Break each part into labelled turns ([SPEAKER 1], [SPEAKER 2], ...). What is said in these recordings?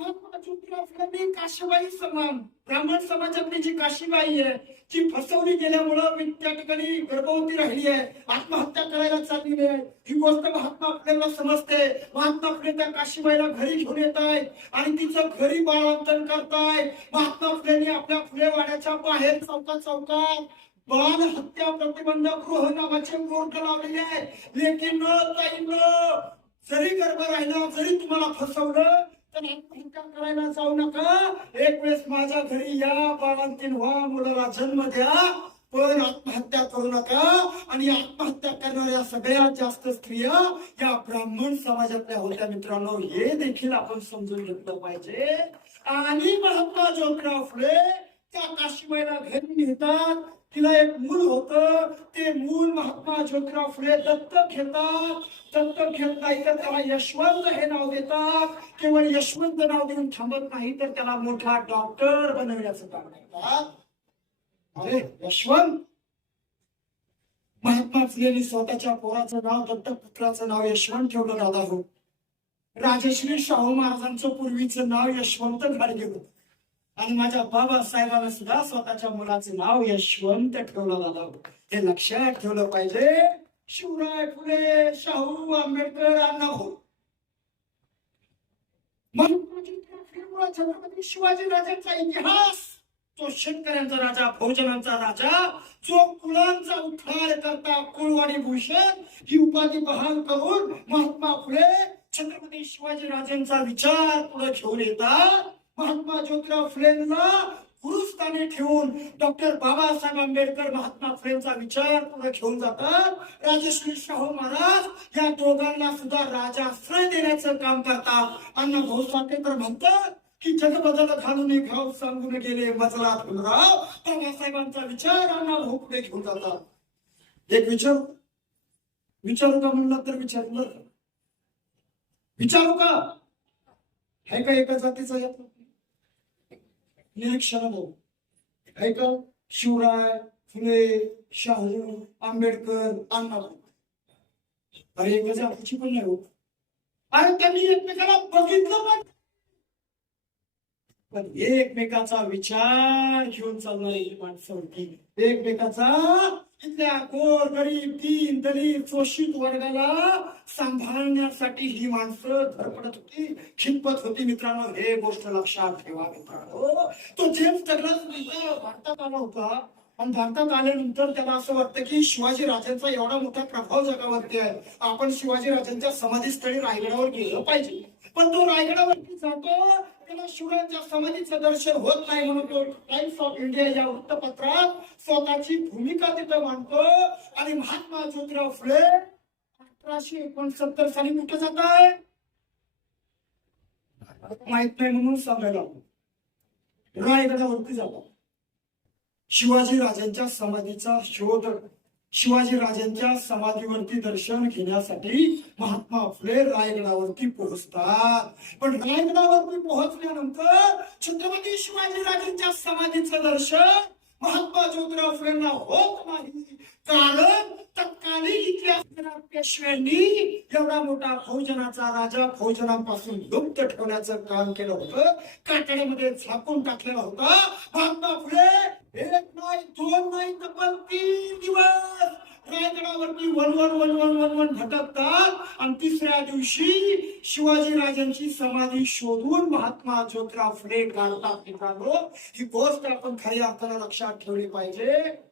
[SPEAKER 1] महात्मा काशीबाई समान ब्राह्मण समाजातली जी काशीबाई आहे ती फसवली गेल्यामुळं मी त्या ठिकाणी गर्भवती राहिली आहे. आत्महत्या करायला चाललेली आहे. ही गोष्ट महात्मा आपल्याला समजते. महात्मा फुले त्या काशीबाईला घरी घेऊन येत आहेत आणि तिचं घरी बाळांतन करताय महात्मा फुलेंनी आपल्या फुलेवाड्याच्या बाहेर चौका चौकात बाल हत्या प्रतिबंध गृह नावाचे बोर्ड लावलेले आहे. लेकिन जरी गर्भ राहिलं जरी तुम्हाला फसवलं करायला जाऊ नका. एक वेळेस माझ्या घरी या बाळांतील व्हा मुलाला जन्म द्या पण आत्महत्या करू नका. आणि आत्महत्या करणाऱ्या सगळ्यात जास्त स्त्रिया या ब्राह्मण समाजातल्या होत्या. मित्रांनो हे देखील आपण समजून घेतलं पाहिजे. आणि महात्मा ज्योतिराव फुले त्या काशीबाईला घरी नेतात. तिला एक मूल होतं. ते मूल महात्मा ज्योतिराव फुले दत्तक घेतात. दत्तक घेत नाही तर त्याला यशवंत हे नाव देतात. केवळ यशवंत नाव देऊन थांबत नाही तर त्याला मोठा डॉक्टर बनवण्याचं काम करतात. अरे यशवंत! महात्मा फुलेनी स्वतःच्या पोराचं नाव दत्तक पुत्राचं नाव यशवंत ठेवलं दादा हो राजश्री शाहू महाराजांचं पूर्वीचं नाव यशवंत घाडगे होतं आणि माझ्या बाबासाहेबांना सुद्धा स्वतःच्या मुलाचं नाव यशवंत ठेवलं आलं हे लक्षात ठेवलं पाहिजे शिवराय फुले शाहू आंबेडकर अण्णा हो छत्रपती शिवाजी राजांचा इतिहास तो शेतकऱ्यांचा राजा भोजनांचा राजा जो कुलांचा उद्धार करता कुळवाडी भूषण ही उपाधी बहाल करून महात्मा फुले छत्रपती शिवाजी राजांचा विचार पुढे घेऊन येतात. महात्मा ज्योतिराव फुलेंना गुरुस्थानी ठेवून डॉक्टर बाबासाहेब आंबेडकर महात्मा फुलेंचा विचार पुढे घेऊन जातात. राजश्री शाहू महाराज या दोघांना सुद्धा राजाश्रय देण्याचं काम करतात. अण्णा भाऊ साठे तर म्हणतात की जगबदल घालून घाव सांगून गेले मजला फुलराव बाबासाहेबांचा विचार अण्णा भाऊ पुढे घेऊन जातात. एक विचार? विचारू का म्हणलं तर विचारलं विचारू का? हे का एका जातीचा यात निरीक्षण भाऊ आहे का शिवराय फुले शाहू आंबेडकर अण्णाभाऊ. अरे एका पण नाही हो. अरे त्यांनी एकमेकाला बघितलं पण पण एकमेकाचा विचार घेऊन चालणारी ही माणसं होती. एकमेकाचा इथल्या गोर गरीब दीन दलित शोषित वर्गाला सांभाळण्यासाठी ही माणसं धडपडत होती खिंपत होती. मित्रांनो हे गोष्ट लक्षात ठेवा मित्रांनो. तो जेम्स डगलस भारतात आला होता. आणि भारतात आल्यानंतर त्याला असं वाटतं की शिवाजी राजांचा एवढा मोठा प्रभाव जगावरती आहे. आपण शिवाजी राजांच्या समाधीस्थळी रायगडावर गेलं पाहिजे. पण तो रायगडावरती जातो त्याला शिवरायांच्या समाधीचं दर्शन होत नाही म्हणून तो टाइम्स ऑफ इंडिया या वृत्तपत्रात स्वतःची भूमिका तिथं मांडतो. आणि महात्मा ज्योतिराव फुले अठराशे एकोणसत्तर साली कुठे जात आहे माहीत नाही म्हणून सांगायला रायगडावरती जातो शिवाजी राजांच्या समाधीचा शोध शिवाजी राजांच्या समाधीवरती दर्शन घेण्यासाठी महात्मा फुले रायगडावरती पोहोचतात. पण रायगडावरती पोहोचल्यानंतर छत्रपती शिवाजी राजांच्या समाधीचं दर्शन महात्मा ज्योतिराव फुलेंना होत नाही. कारण तत्कालीन इथल्या एवढा मोठा फौजनाचा राजा भोजनापासून गुप्त ठेवण्याचं काम केलं होतं. कातड्यामध्ये झाकून टाकलेला होता. महात्मा फुले एक नाही दोन नाही तब्बल तीन दिवस रायगडावरती वन वन वन वन वन वन भटकतात. आणि तिसऱ्या दिवशी शिवाजी राजांची समाधी शोधून महात्मा ज्योतिराव फुले काढतात मित्रांनो. ही गोष्ट आपण खऱ्या अर्थानं लक्षात ठेवली पाहिजे.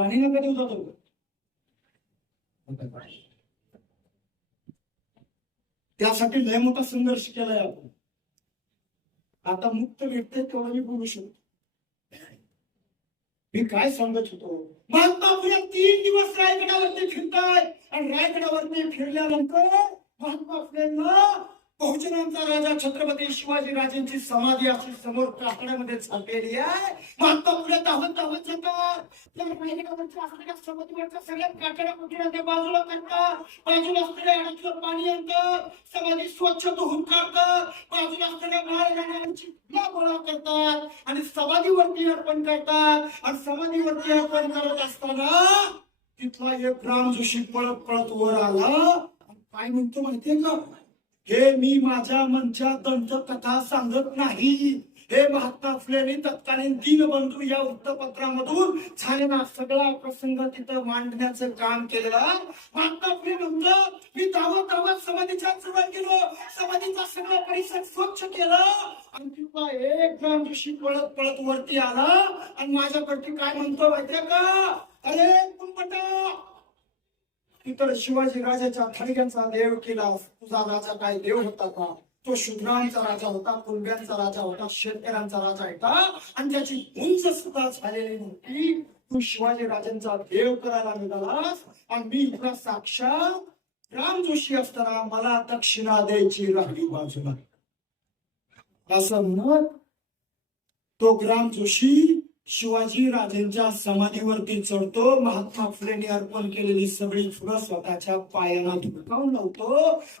[SPEAKER 1] पाणी नका देऊ जातो त्यासाठी लय मोठा संघर्ष केलाय आपण. आता मुक्त भेटते तेवढं मी बोलू शकतो. मी काय सांगत होतो? महात्मा फुले तीन दिवस रायगडावरती फिरताय. आणि रायगडावरती फिरल्यानंतर महात्मा फुलेंना बहुजनांचा राजा छत्रपती शिवाजी राजांची समाधी अशी समोर काकड्यामध्ये झालेली आहे. महात्मा पुढे धावत धावत जातात. असलेल्या समाधीवरच्या सगळ्या काकड्या ते बाजूला करतात. बाजूला असलेल्या अडकलं पाणी आणतं समाधी स्वच्छ धुवून काढतात. बाजूला असलेल्या बाळ गाण्याची गोळा करतात आणि समाधीवरती अर्पण करतात. आणि समाधीवरती अर्पण करत असताना तिथला एक राम जोशी पळत पळत वर आला. काय म्हणतो माहितीये का? हे मी माझ्या मनच्या दंतकथा सांगत नाही. हे महात्मा फुलेंनी तत्कालीन दीनबंधू या वृत्तपत्रामधून झालेला सगळा प्रसंग तिथं मांडण्याचं काम केलेलं महात्मा फुले म्हणतो मी धावत धावत समाधीच्या सुरुवात केलो समाधीचा सगळा परिसर स्वच्छ केलं. आणि तिथला एक ग्राम ऋषी पळत पळत वरती आला. आणि माझ्याकडची काय म्हणतो माहितीये का? अरे कुंपटा! इतर शिवाजी राजाच्या थडग्यांचा देव केला. तुझा राजा काय देव होता का? तो शूद्रांचा राजा होता कुंब्यांचा राजा होता शेतकऱ्यांचा राजा होता. आणि त्याची उंच सुद्धा झालेली नव्हती. तू शिवाजी राजांचा देव करायला निघालास. आणि मी इथला साक्षात राम जोशी असताना मला दक्षिणा द्यायची राहिली बाजूला. असं म्हणत तो ग्राम जोशी शिवाजी राजांच्या समाधीवरती चढतो. महात्मा फुलेने अर्पण केलेली सगळी फुलं स्वतःच्या पायांना धुडकावून लावतो.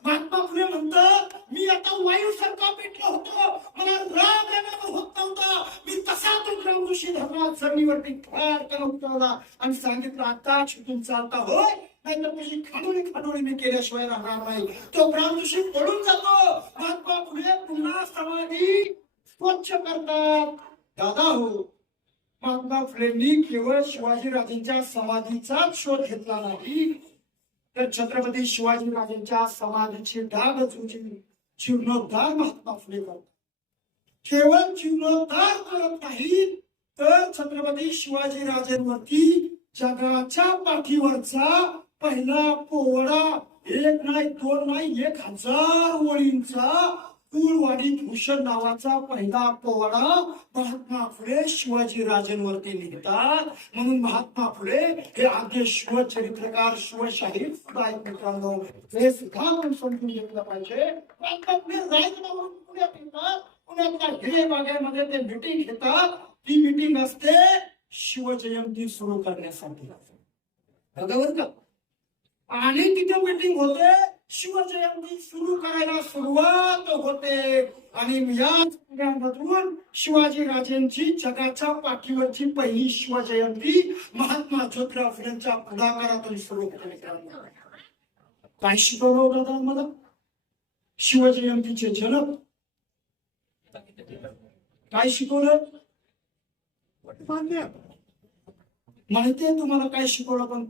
[SPEAKER 1] महात्मा फुले म्हणतात मी आता वायू सारखा पेटलो होतो. मला राग येणार होत नव्हता. मी तसा तो ग्राम जोशी धरला जमिनीवरती फार उतरवला आणि सांगितलं आता छुटून चालता होय. नाहीतर तुझी खाडोळी खाडोळी मी केल्याशिवाय राहणार नाही. तो ग्राम ऋषी पडून जातो. महात्मा फुले पुन्हा समाधी स्वच्छ करतात. दादा हो महात्मा फुलेंनी केवळ शिवाजीराजेंच्या समाधीचाच शोध घेतला नाही. तर छत्रपती शिवाजीराजेंच्या समाधीची डाग चुची जीर्णोद्धार महात्मा फुले करतात. केवळ जीर्णोद्धार करत नाही तर छत्रपती शिवाजीराजेंवरती जगाच्या पाठीवरचा पहिला पोवडा एक नाही दोन नाही एक हजार ओळींचा कुळवाडी भूषण नावाचा पहिला पोवाडा महात्मा फुले शिवाजीराजेंवरती लिहितात. म्हणून महात्मा फुले हे आद्य शिवचरित्रकार शिवशाहीर सुद्धा आहेत मित्रांनो. हे सुद्धा आपण समजून घेतलं पाहिजे. पुण्यात येतात पुण्यातल्या हिरे बागेमध्ये ते मिटिंग घेतात. ती मिटिंग असते शिवजयंती सुरू करण्यासाठी. बरोबर का. आणि तिथे मिटिंग होते. शिवजयंती सुरू करायला सुरुवात होते. आणि याच पुण्यामधून शिवाजी राजेंची जगाच्या पाठीवरची पहिली शिवजयंती महात्मा ज्योतिराव फुलेंच्या पुढाकारातून सुरू होते काय शिकवलं होतं मला शिवजयंतीचे जनक काय शिकवलं? माहितीये तुम्हाला काय शिकवलं पण?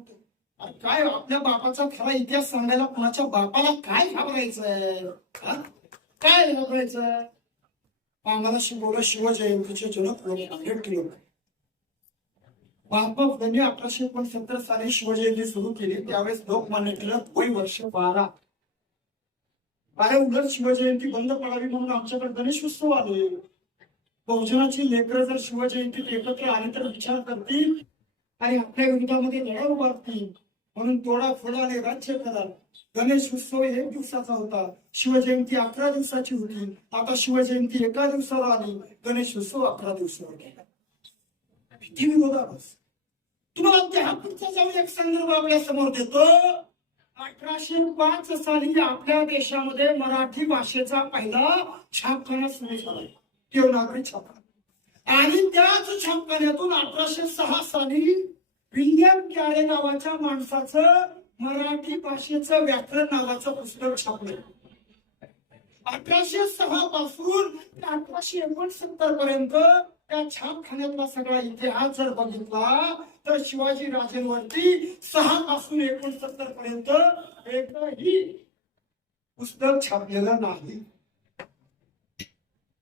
[SPEAKER 1] काय आपल्या बापाचा खरा इतिहास सांगायला कुणाच्या बापाला काय घाबरायचं काय घाबरायचं आम्हाला शिकवलं शिवजयंतीचे जनक लोक किलो महात्मा अठराशे एकोणसत्तर साली शिवजयंती सुरू केली. त्यावेळेस लोकमान्य टिळक वय वर्ष बारा अरे उलट शिवजयंती बंद पडावी म्हणून आमच्याकडे गणेश उत्सव आले. बहुजनाची लेकरं जर शिवजयंतीत एकत्र आली तर विचार करतील आणि आपल्या विरोधामध्ये लढा उभारतील. म्हणून तोडा फोडा आणि राज्य करा. गणेश उत्सव एक दिवसाचा होता. शिवजयंती अकरा दिवसाची होती. आता शिवजयंती एका दिवसावर आली गणेश उत्सव अकरा दिवसावर गेला किती विरोधाभास तुम्हाला त्यापुढचा जाऊन एक संदर्भ आपल्यासमोर देतो. अठराशे पाच साली आपल्या देशामध्ये मराठी भाषेचा पहिला छापखाना सुरू झाला. देवनागरी छापखाना. आणि त्याच छापखान्यातून अठराशे सहा साली विल्यम कॅरे नावाच्या माणसाचं मराठी भाषेचं व्याकरण नावाचं पुस्तक छापलं अठराशे सहा पासून ते अठराशे एकोणसत्तर पर्यंत त्या छापखान्यातला सगळा इतिहास जर बघितला तर शिवाजी राजेंवरती सहा पासून एकोणसत्तर पर्यंत एकही पुस्तक छापलेलं नाही.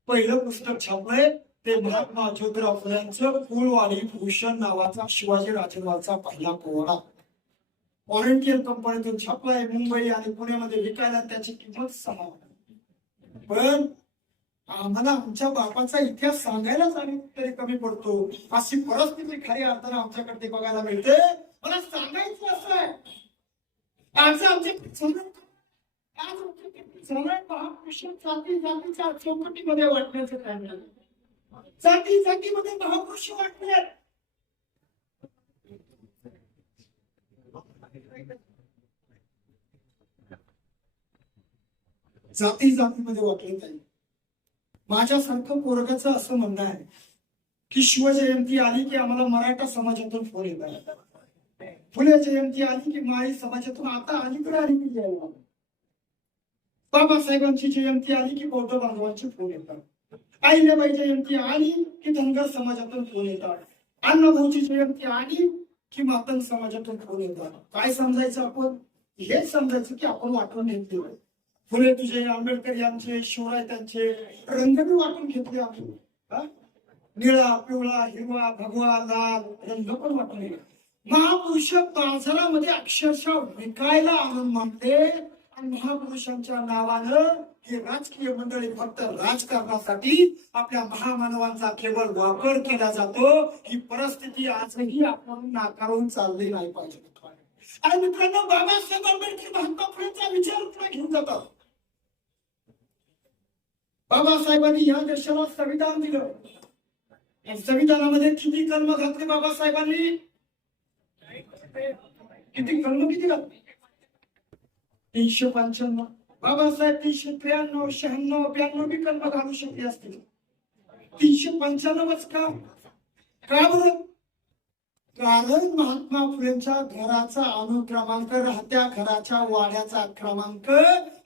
[SPEAKER 1] पहिलं पुस्तक छापलंय ते महात्मा ज्योतिराव फुल्यांचं कुळवाडी भूषण नावाचा शिवाजी राजेंवरचा पहिला पोवाडा ऑरिएंटियल कंपनीतून छापलाय मुंबई आणि पुण्यामध्ये विकायला त्याची किंमत सहा पण आम्हाला आमच्या बापाचा इतिहास सांगायलाच आम्ही तरी कमी पडतो. अशी परिस्थिती खरी अर्थानं आमच्याकडे ते बघायला मिळते. मला सांगायचं असं आहे. आज आमचे महापुरुष जाती जातीच्या चौकटीमध्ये वाटण्याचं काय झालं. जाती जातीमध्ये महापुरुष वाटले जाती जातीमध्ये वाटले नाही माझ्यासारखं पोरगाचं असं म्हणणं आहे की शिवजयंती आली की आम्हाला मराठा समाजातून फोन येतात फुले जयंती आली की माळी समाजातून आता अलीकडे आली की बाबासाहेबांची जयंती आली की बौद्ध बांधवांचे फोन येतात अहिल्याबाई जयंती आली की धनगर समाजातून फोन येतात. अण्णाभाऊची जयंती आली की मातंग समाजातून फोन येतात. काय समजायचं आपण? हेच समजायचं की आपण वाटून घेतले फुले तुझे आंबेडकर यांचे शिवराय त्यांचे रंग बी वाटून घेतले आपण निळा पिवळा हिरवा भगवा लाल रंग पण वाटून घेतले. महापुरुष बाजारामध्ये अक्षरशः विकायला आणून मानते. महापुरुषांच्या नावानं हे राजकीय मंडळी फक्त राजकारणासाठी आपल्या महामानवांचा केवळ वापर केला जातो. ही परिस्थिती आजही आपण नाकारून चालली नाही पाहिजे. आणि मित्रांनो बाबासाहेब आंबेडकर महात्मा विचार घेऊन जातात बाबासाहेबांनी या देशाला संविधान दिलं. संविधानामध्ये किती कलम घातले बाबासाहेबांनी? किती कलम किती घातले? तीनशे पंच्याण्णव. बाबासाहेब तीनशे त्र्याण्णव शहाण्णव ब्याण्णव बी कलम घालू शकले असतील. तीनशे पंच्याण्णवच का? का बरं? कारण महात्मा फुलेंच्या घराचा अनुक्रमांक राहत्या घराच्या वाड्याचा क्रमांक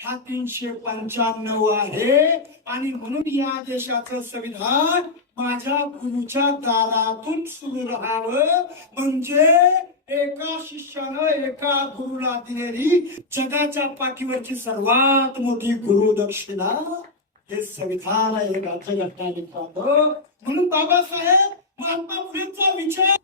[SPEAKER 1] हा तीनशे पंच्याण्णव आहे. आणि म्हणून या देशाचं संविधान माझ्या गुरुच्या दारातून सुरू राहावं. म्हणजे एका शिष्यानं एका गुरुला दिलेली जगाच्या पाठीवरची सर्वात मोठी गुरु दक्षिणा हे संविधान आहे राज्यघटना मित्रांनो. म्हणून बाबासाहेब महात्मा फुलेंचा विचार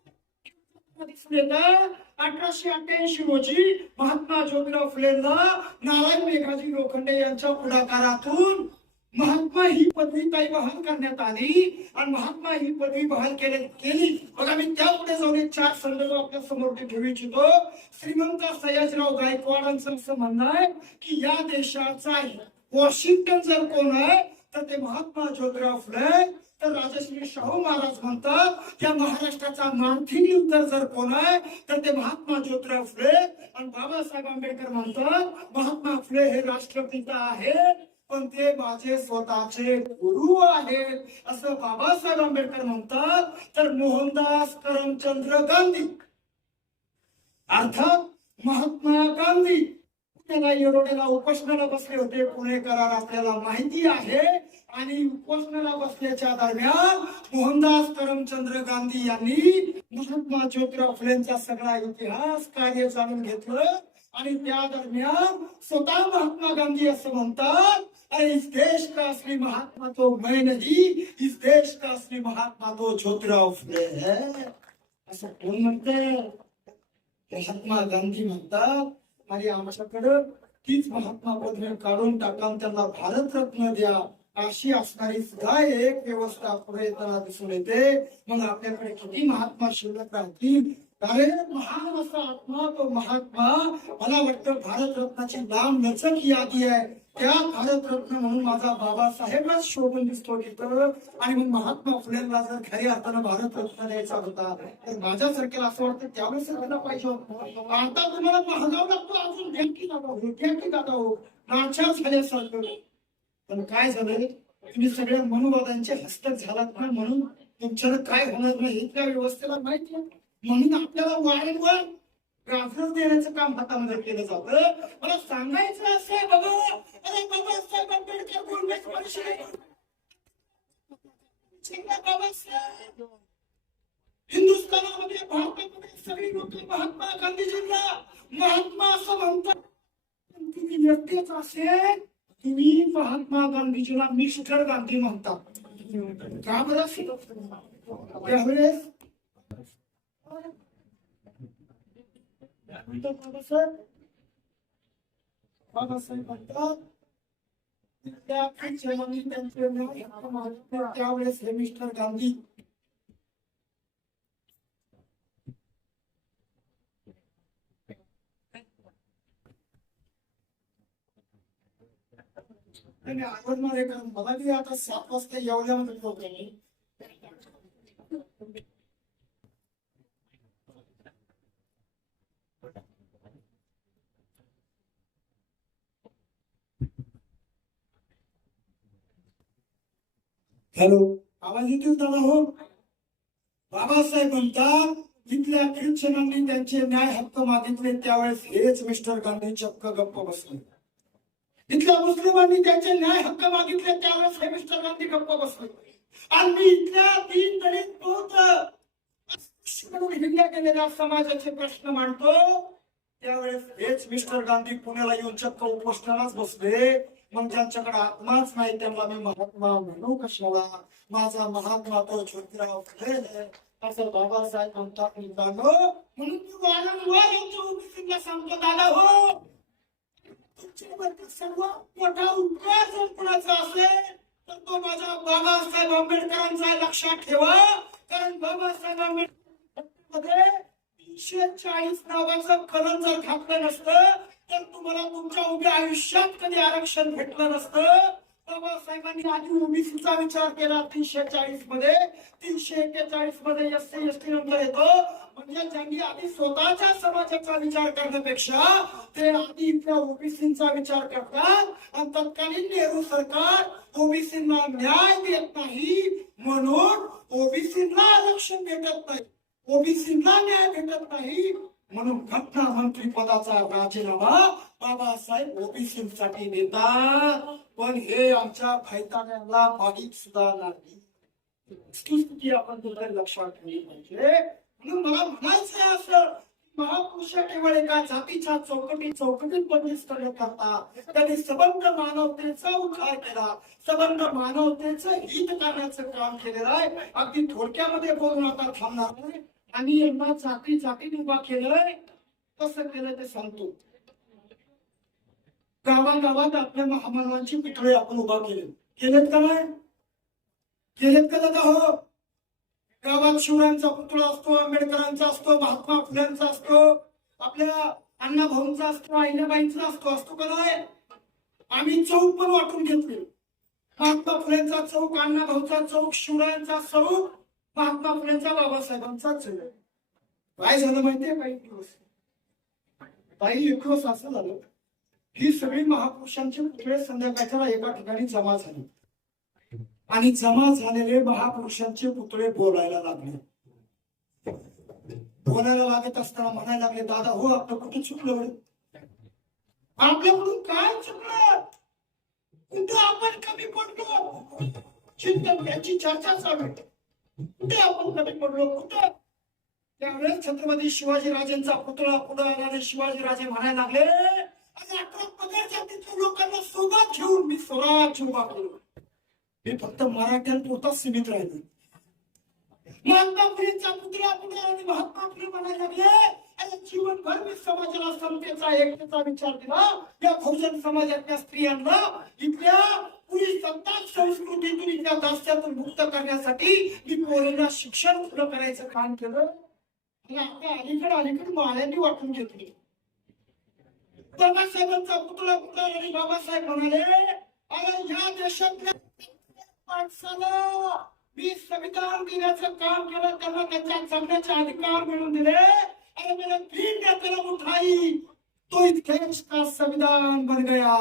[SPEAKER 1] अठराशे अठ्याऐंशी रोजी महात्मा ज्योतिराव फुलेंना नारायण मेघाजी लोखंडे यांच्या पुढाकारातून महात्मा ही पदवी काही बहाल करण्यात आली. आणि महात्मा ही पदवी बहाल केली केली. बघा मी त्या पुढे जाऊन एक चार संदर्भ आपल्यासमोर ठेवू इच्छितो. श्रीमंत सयाजीराव गायकवाडांचं असं म्हणणं आहे की या देशाचा वॉशिंग्टन जर कोण आहे तर ते महात्मा ज्योतिराव फुले तर राजश्री शाहू महाराज म्हणतात या महाराष्ट्राचा मानथिनी उत्तर जर कोण आहे तर ते महात्मा ज्योतिराव फुले आणि बाबासाहेब आंबेडकर म्हणतात महात्मा फुले हे राष्ट्रपिता आहेत. पण ते माझे स्वतःचे गुरु आहेत असं बाबासाहेब आंबेडकर म्हणतात. तर मोहनदास करमचंद्र गांधी. अर्थात महात्मा गांधी पुण्याला येरोडेला उपोषणाला बसले होते पुणे करार आपल्याला माहिती आहे. आणि उपोषणाला बसल्याच्या दरम्यान मोहनदास करमचंद्र गांधी यांनी महात्मा ज्योतिराव फुलेंचा सगळा इतिहास कार्य जाणून घेतलं. आणि त्या दरम्यान स्वतः महात्मा गांधी असं म्हणतात अरे इस देश का श्री महात्मा तो मैं नहीं इस देश का श्री महात्मा तो ज्योतिराव फुले है। असं कोण म्हणते महात्मा गांधी म्हणतात आणि आमच्याकडं तीच महात्मा पदवी काढून टाका त्यांना भारतरत्न द्या. अशी असणारी सुद्धा एक व्यवस्था पुढे येताना दिसून येते. मग आपल्याकडे किती महात्मा शिल्लक राहतील? कारण महान असा आत्मा तो महात्मा मला वाटतं भारतरत्नाची लांब लचक यादी आहे. त्या भारतरत्न म्हणून माझा बाबासाहेबच शोभून दिसतो तिथं. आणि मग महात्मा फुलेला जर खरी अर्थानं भारतरत्न द्यायचा होता तर माझ्यासारख्याला असं वाटतं त्यावेळेस द्यायला पाहिजे होतं. आता तुम्हाला महागाव लागतो अजून ढ्यांकी दादा हो ढ्यांकी दादा हो. नाच्या झाल्यासारखं पण काय झालंय तुम्ही सगळ्या मनुवादांचे हस्तक झालात ना? म्हणून तुमच्याला काय होणार नाही? हे त्या व्यवस्थेला माहिती आहे. म्हणून आपल्याला वारंवार ट्रान्सफर देण्याचं काम हातामध्ये केलं जातं. मला सांगायचं असं आहे बाबा अरे बाबासाहेब आंबेडकर बोलण्याच मनुष्य बाबासाहेब हिंदुस्थानामध्ये भारतामध्ये सगळी लोक महात्मा गांधीजींना महात्मा असं म्हणतात. पण तुम्ही व्यक्तीच असेल तुम्ही महात्मा गांधीजीला मिस्टर गांधी म्हणता. का बरं? त्यावेळेस बाबासाहेब म्हणतात त्यावेळेस हे मिस्टर गांधी आणि आवडणार कारण मला बी आता सात वाजता येवल्यामध्ये लोक हॅलो आवाज येतील दादा हो? बाबासाहेब म्हणतात तिथल्या ख्रिश्चनांनी त्यांचे न्याय हक्क मागितले त्यावेळेस हेच मिस्टर गांधी चक्क गप्प बसले. इथल्या मुस्लिमांनी त्यांचे न्याय हक्क मागितले त्यावेळेस हे मिस्टर गांधी गप्प बसले. आणि मी इथल्या तीन दलित बौद्ध म्हणून हिंडल्या गेलेल्या समाजाचे प्रश्न मांडतो. त्यावेळेस हेच मिस्टर गांधी पुण्याला येऊन चक्क उपोषणालाच बसले. मग ज्यांच्याकडे आत्माच नाही त्यांना मी महात्मा म्हणू कशाला? माझा महात्मा तो ज्योतिराव फुले असं बाबासाहेब म्हणतात मित्रांनो म्हणून तू वारंवार यांच्या सांगतो दादा हो. तुमच्यावरती सर्व मोठा उपकार जर कुणाचा असेल तर तो माझ्या बाबासाहेब आंबेडकरांचा लक्षात ठेवा. कारण बाबासाहेब आंबेडकरमध्ये तीनशे चाळीस नावाचं कलम जर घातलं नसतं तर तुम्हाला तुमच्या उभ्या आयुष्यात कधी आरक्षण भेटलं नसतं? बाबासाहेबांनी आधी ओबीसीचा विचार केला तीनशे चाळीसमध्ये. तीनशे एक्केचाळीसमध्ये एस सी एस टी नंतर येतो. म्हणजे ज्यांनी आधी स्वतःच्या समाजाचा विचार करण्यापेक्षा ते आधी इथल्या ओबीसीचा विचार करतात आणि तत्कालीन नेहरू सरकार ओबीसींना न्याय देत नाही म्हणून ओबीसींना आरक्षण भेटत नाही. ओबीसींना न्याय भेटत नाही. म्हणून घटना मंत्री पदाचा राजीनामा बाबासाहेब ओबीसीसाठी देतात. पण हे आमच्या फैतान्याला बाधित सुद्धा नाही. आपण तुझ्या लक्षात ठेवली पाहिजे. म्हणून मला म्हणायचं असं महापुरुष केवळ एका जातीच्या चौकटी चौकटीत बंदिस्त न करता त्यांनी सबंध मानवतेचा उद्धार केला. सबंध मानवतेचं हित करण्याचं काम केलेलं आहे. अगदी थोडक्यामध्ये बोलून आता थांबणार नाही. आणि यांना चाकी चाकी उभा केलंय कसं केलं ते सांगतो. गावागावात आपल्या महामानवांची पुतळे आपण उभा केले. केलेत का नाही? केलेत का दादा हो? गावात शिवरायांचा पुतळा असतो आंबेडकरांचा असतो महात्मा फुल्यांचा असतो आपल्या अण्णा भाऊंचा असतो अहिल्याबाईंचा असतो असतो का नाही? आम्ही चौक पण वाटून घेतले. महात्मा फुलेंचा चौक अण्णा भाऊचा चौक शिवरायांचा चौक महात्मा फुलेंचा बाबासाहेबांचा चौक काय झालं माहितीये काही दिवस. काही एक दिवस असं झालं ही सगळी महापुरुषांची पुतळे संध्याकाळच्या एका ठिकाणी जमा झाली. आणि जमा झालेले महापुरुषांचे पुतळे बोलायला लागले. बोलायला लागत असताना म्हणायला लागले दादा हो आपलं कुठे चुकलं आपल्याकडून काय चुकलं? कुठं आपण कमी पडलो? चिंतन याची चर्चा चालू कुठे आपण कमी पडलो? कुठे? त्यावेळेस छत्रपती शिवाजीराजेंचा पुतळा पुढे आला आणि शिवाजी म्हणायला लागले आणि अठरा पगार जातीच्या लोकांना सोबत घेऊन मी स्वराज्य उभा करू मी फक्त मराठ्यांपुरता सीमित राहिलो. महात्मा फुलेंचा पुतळा पुढे आणि महात्मा फुले म्हणायला लागले जीवनभर मी समाजाला समतेचा एकतेचा विचार दिला या बहुजन समाजातल्या स्त्रियांना इथल्या पुढील सत्ताक संस्कृतीतून इथल्या दास्यातून मुक्त करण्यासाठी मी पोरींना शिक्षण पुढं करायचं काम केलं. आणि आता अलीकडे अलीकडे माळ्यांनी वाटून घेतली. बाबासाहेबांचा पुतळा पुतळा आणि बाबासाहेब म्हणाले अरे या देशातल्या माणसाला मी संविधान देण्याचं काम केलं त्यांना त्यांच्या जगण्याचे अधिकार मिळवून दिले. अरे मेरे फिर क्या उठाई. तो इतके संविधान बन गया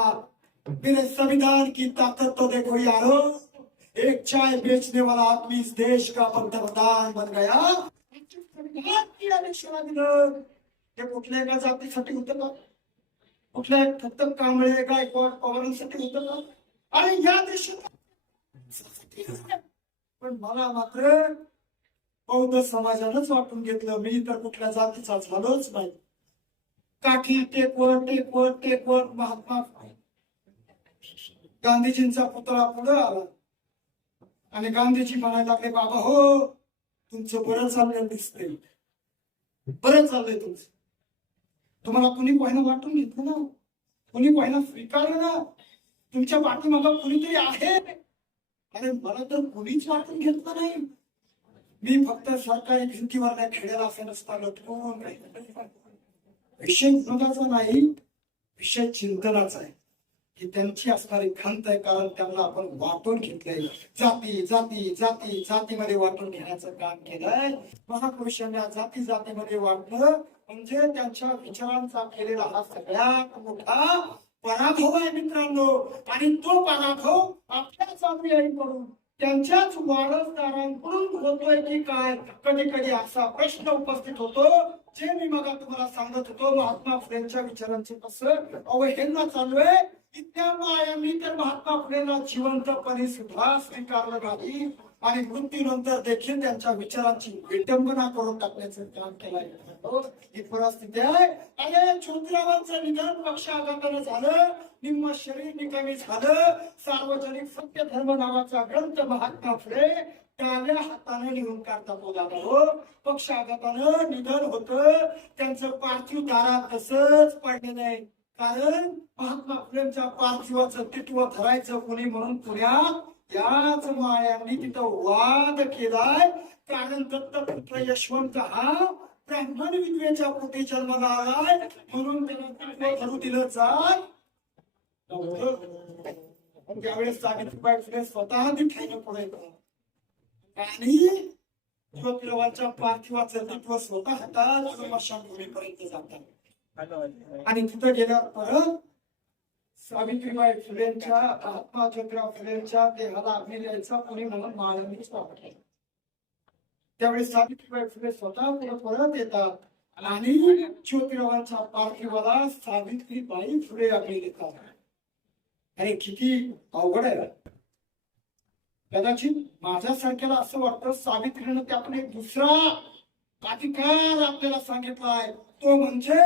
[SPEAKER 1] मेरे संविधान की ताकत तो देखो यारो। एक चाय बेचने वाला आदमी इस देश का पंतप्रधान बन गया। ते कुठल्या एका जातीसाठी होतं का कुठल्या फक्त कांबळे गायकवाड पवारांसाठी होतं का आणि या देशात पण मला मात्र बौद्ध समाजानंच वाटून घेतलं. मी तर कुठल्या जातीचा झालोच नाही. काठी टेकवर टेकवर टेकवर महात्मा गांधीजींचा पुतळा पुढे आला. आणि गांधीजी म्हणायला लागले बाबा हो तुमचं बरं चाललंय दिसतंय. बरं चाललंय तुमचं. तुम्हाला कुणी पहिलं वाटून घेतलं ना? कुणी पहिला स्वीकारलं ना? तुमच्या पाठीमागं कुणीतरी आहे? अरे मला तर कुणीच वाटून घेतलं नाही. मी फक्त सरकारी भिंतीवर नाही खेळायला असं नसता लटकून विषय विनोदाचा नाही विषय चिंतनाचा आहे. ही त्यांची असणारी खंत आहे कारण त्यांना आपण वाटून घेतलंय. जाती जाती जाती जातीमध्ये वाटून घेण्याचं काम केलंय. महापुरुषांना जाती जातीमध्ये वाटलं म्हणजे त्यांच्या विचारांचा केलेला हा सगळ्यात मोठा पराभव आहे मित्रांनो. आणि तो पराभव आपल्याच अनुयायी करून त्यांच्याच वारसदारांकडून होतोय की काय? कधी कधी असा प्रश्न उपस्थित होतो जे मी मग तुम्हाला सांगत होतो महात्मा फुलेंच्या विचारांचे कसं अवहेलना चालू आहे. त्यामुळे मी तर महात्मा फुलेला जिवंतपणे सुद्धा स्वीकारलं नाही. आणि मृत्यूनंतर देखील त्यांच्या विचारांची विटंबना करून टाकण्याचं काम केलं हो, ही परिस्थिती आहे. अरे ज्योतिरावांचं निधन पक्षाघातानं झालं. निम्म शरीर निकामी झालं. सार्वजनिक सत्य धर्म नावाचा ग्रंथ महात्मा फुले डाव्या हाताने लिहून काढता बोला दादा हो पक्षाघातानं निधन होत. त्यांचं पार्थिव दारात तसंच पडलेलं आहे. कारण महात्मा फुलेंच्या पार्थिवाचं तित्व धरायचं कोणी म्हणून पुण्यात याच मायांनी तिथं वाद केलाय. कारण दत्तपुत्र यशवंत हा ब्राह्मण विद्वेच्या पोटी जन्माला आलाय. म्हणून त्याला तित्व धरू दिलं जात त्यावेळेस सावित्रीबाई फुले स्वतः तिथे पुढे आणि ज्योतिरावांच्या पार्थिवाचं तत्व स्वतः हातात स्मशानभूमीपर्यंत जातात आणि तिथं गेल्यावर परत सावित्रीबाई फुलेंच्या महात्मा ज्योतिराव फुलेंच्या देहाला अग्नी द्यायचा कोणी म्हणून माळवणीच वापरते त्यावेळी सावित्रीबाई फुले स्वतः पुढे परत येतात. आणि ज्योतिरावांच्या पार्थिवाला सावित्रीबाई फुले अग्नी देतात. आणि किती अवघड आहे. कदाचित माझ्यासारख्याला असं वाटतं सावित्रीनं त्यातून एक दुसरा अधिकार आपल्याला सांगितलाय तो म्हणजे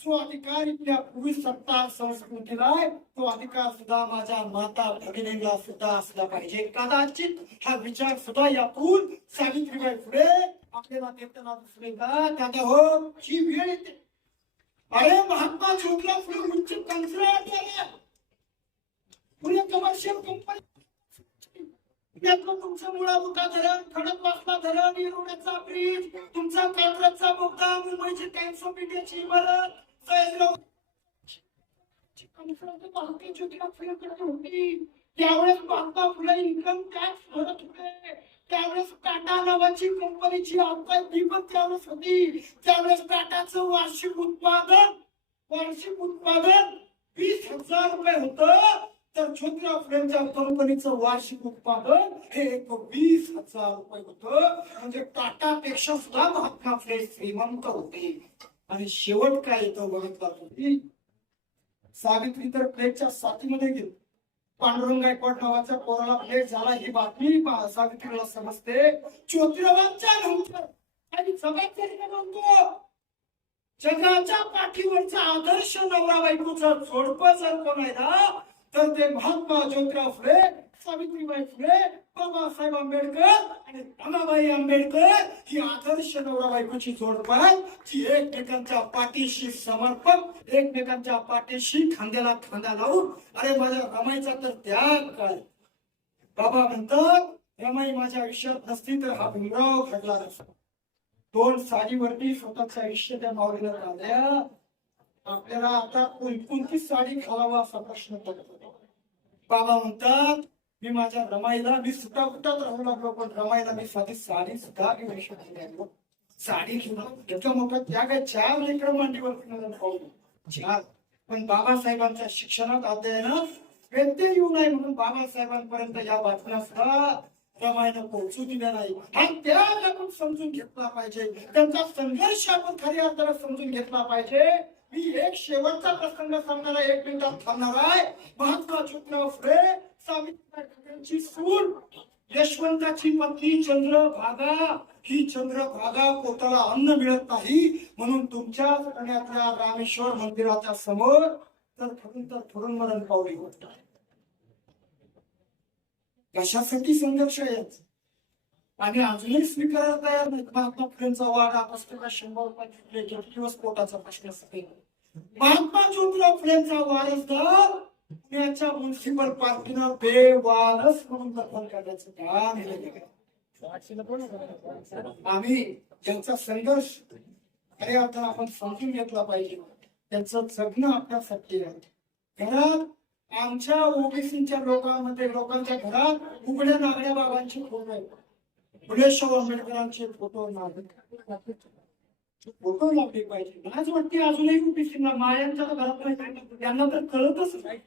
[SPEAKER 1] जो अधिकार इथल्या पूर्वी सत्ता संस्कृतीला आहे तो अधिकार सुद्धा माझ्या माता भगिनीला सुद्धा असला पाहिजे. कदाचित हा विचार सुद्धा यातून सावित्रीबाई पुढे आपल्याला देताना दुसरे का? त्याच्या हो ही वेळ येते. अरे महात्मा ज्योतिराव पुढे उच्च कंत्राट पुढे कमर्शियल कंपनी त्यातलं तुमचं मुळामुठा धरण खडक वासला धरण येरवड्याचा ब्रिज तुमचा कात्रजचा बोगदा मुंबईची टाइम्स ऑफ इंडियाची इमारत. त्यावेळेस महात्मा फुले इन्कम टॅक्स भरत होते. त्यावेळेस टाटा नावाची कंपनीची आमदार ती पण त्यावेळेस होती त्यावेळेस टाटाचं वार्षिक उत्पादन. वार्षिक उत्पादन वीस हजार रुपये होतं. तर ज्योतिराव फुलेंच्या कंपनीचं वार्षिक उत्पादन हे एक वीस हजार रुपये होतं. म्हणजे टाटापेक्षा सुद्धा महात्मा फुले श्रीमंत होते. आणि शेवट काय येतो बघत सावित्री तर प्लेटच्या साथीमध्ये गेली. पांडुरंग गायकवाड नावाच्या पोराला प्लेट झाला. ही बातमी सावित्रीला समजते. ज्योतिरावांच्या नंतर आणि जबाबदारीने म्हणतो जगाच्या पाठीवरचा आदर्श नवरा बायकोचा जोडपं जर कोण आहे ना तर ते महात्मा ज्योतिराव फुले सावित्रीबाई फुले बाबासाहेब आंबेडकर आणि रमाबाई आंबेडकर ही आदर्श नवरा बायकोची जोडपं आहे ती एकमेकांच्या पाठीशी समर्पक एकमेकांच्या पाठीशी खांद्याला खांदा लावून अरे माझ्या रमाईचा तर त्याग काय बाबा म्हणतात रमाई माझ्या आयुष्यात नसती तर हा भीमराव घडला नसतो. दोन साडीवरती स्वतःचं आयुष्य त्या माऊलीला आल्या आपल्याला आता कोणकोणती साडी घालावा असा प्रश्न पडतो. बाबा म्हणतात मी माझ्या रमाईला मी सुद्धा कुठात राहू लागलो पण रमाईला मी साधी साडी सुद्धा घेऊ शकत साडी घेऊन मोठा त्याग चार लेकर मांडीवर पण बाबासाहेबांच्या शिक्षणात अध्ययनात व्यत्यय येऊ नये म्हणून बाबासाहेबांपर्यंत या बातम्या सुद्धा रमाईनं पोहोचू दिल्या नाही आणि त्या आपण समजून घेतला पाहिजे. त्यांचा संघर्ष आपण खऱ्या अर्थाला समजून घेतला पाहिजे. मी एक शेवटचा प्रसंग सांगणारा एक मिनिटात थांबणार आहे. महात्मा ज्योतिराव फुले सावित्रीबाई फुलेंची सून यशवंताची पत्नी चंद्रभागा. ही चंद्रभागा पोटाला अन्न मिळत नाही. म्हणून तुमच्या पुण्यातल्या रामेश्वर मंदिराच्या समोर तर फुटून तर फुटून मरण पावली होत कशासाठी संघर्ष यायचं आणि अजूनही स्वीकारायला तयार नाही महात्मा फुलेंचा वाडा पुस्तका शंभर रुपये किंवा स्फोटाचा दिवस पोटाचा प्रश्न असते. महात्मा ज्योतिराव फुलेंचा वारसदार पुण्याच्या म्युन्सिपल पार्टीनं बेवारस म्हणून दखल करण्याचं काम आम्ही त्यांचा संघर्ष खरे अर्थानं आपण समजून घेतला पाहिजे. त्यांचं जगणं आपल्यासाठी आहे. घरात आमच्या ओबीसीच्या लोकांमध्ये लोकांच्या घरात उघड्या नागड्या बाबांची खूप आहेत फुलेश्वर आंबेडकरांचे फोटो नाही फोटो लागले पाहिजे मलाच वाटते अजूनही ओबीसीना मायांच्या तर घरात त्यांना तर कळतच नाही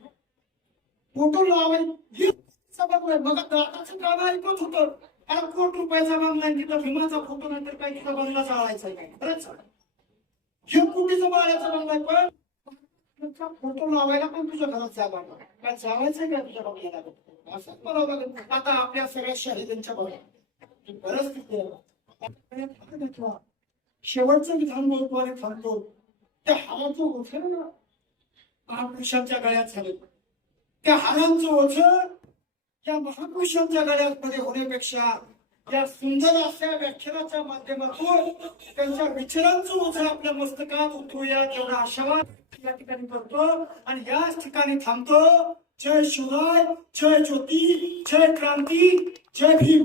[SPEAKER 1] फोटो लावायचे सबक नाही बघा ऐकत होतं त्याला कोट रुपयाचा बांगला नाही तिथं भीमाचा फोटो नाही तर तिथं बंगला चालायचा काय खरंच हे कुठेचं बाळाचा बांगला पण फोटो लावायला पण तुझ्या घरात जागा काय जावायचं काय तुझ्या बघायला असं बरोबर आता आपल्या सगळ्या शहिदांच्या बघा शेवटचं विधान बोलतो आणि थांबतो त्या हाराचं ओझ ना महापुरुषांच्या गळ्यात झालं. त्या हारांचं ओझ या महापुरुषांच्या गळ्यात मध्ये होण्यापेक्षा या सुंदर अशा व्याख्यानाच्या माध्यमातून त्यांच्या विचारांचं ओझ आपल्या मस्तकात उतरूया तेवढा आशावाद या ठिकाणी करतो. आणि याच ठिकाणी थांबतो. जय शिवराय जय ज्योती जय क्रांती जय भीम.